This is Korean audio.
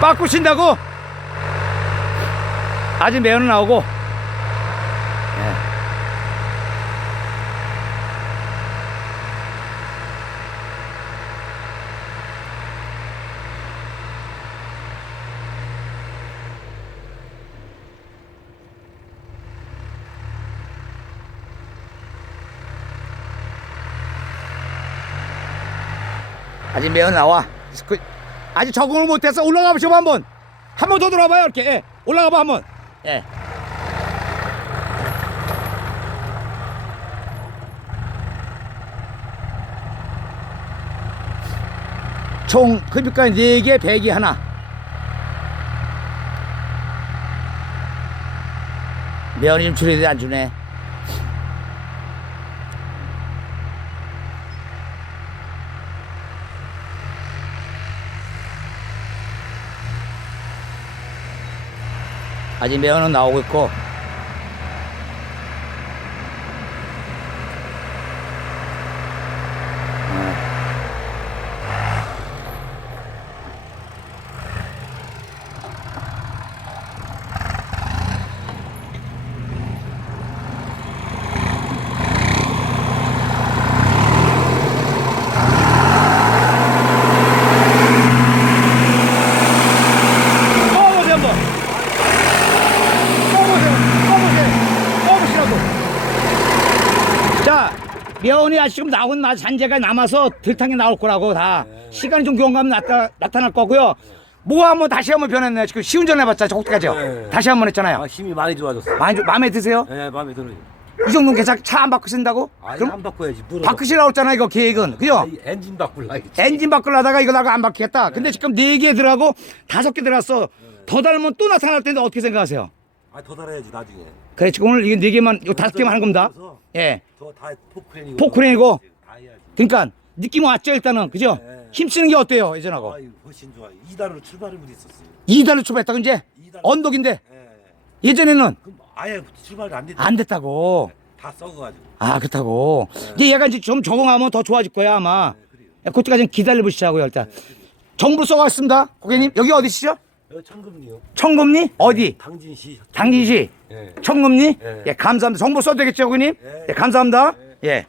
바꾸신다고? 아직 매연은 나오고. 아직 매연 나와. 아직 적응을 못해서 올라가 보시고 한번 더 돌아봐요. 이렇게. 예. 올라가 봐 한번. 예. 총 흡입까지 4개, 배기 하나. 매연이 좀 줄여야 돼, 안 주네. 아직 매연은 나오고 있고. 매연이 아직 지금 나온 잔재가 남아서 들탕이 나올 거라고 다. 시간이 좀 경과하면 나타날 거고요. 뭐가 한번 다시 한번 변했네. 지금 시운전 해봤자 저것까지요. 다시 한번 했잖아요. 힘이 많이 좋아졌어요. 마음에 드세요? 네, 마음에 들어요. 이 정도는 괜찮. 차 안 바꾸신다고? 그럼 안 바꿔야지. 바꾸시라고 했잖아 이거 계획은. 그죠? 엔진 바꿀라. 엔진 바꾸려다가 이거 나가 안 바뀌겠다. 근데 지금 4개 들어가고 5개 들어갔어. 더 달면 또 나타날 텐데 어떻게 생각하세요? 더 달아야지 나중에. 그래 지금 오늘 이게 4개만, 이거 5개만 하는 겁니다. 예. 저다 포크레인이고. 포크레인이고. 다 해야지. 그러니까 느낌 왔죠 일단은. 그죠? 힘쓰는 게 어때요 예전하고? 훨씬 좋아. 2단으로 출발을 못했었어요. 2단을 출발했다고 이제? 언덕인데 예전에는 그럼 아예 출발이 안 됐다. 안 됐다고. 다 썩어가지고. 아 그렇다고. 이제 얘가 이제 좀 적응하면 더 좋아질 거야 아마. 그때까지는 기다려 보시자고요 일단. 정보 써가겠습니다 고객님. 여기 어디시죠? 청금리요. 청금리? 어디? 당진시. 당진시. 예. 청금리? 예. 예 감사합니다. 정보 써도 되겠죠 고객님? 예 감사합니다. 예.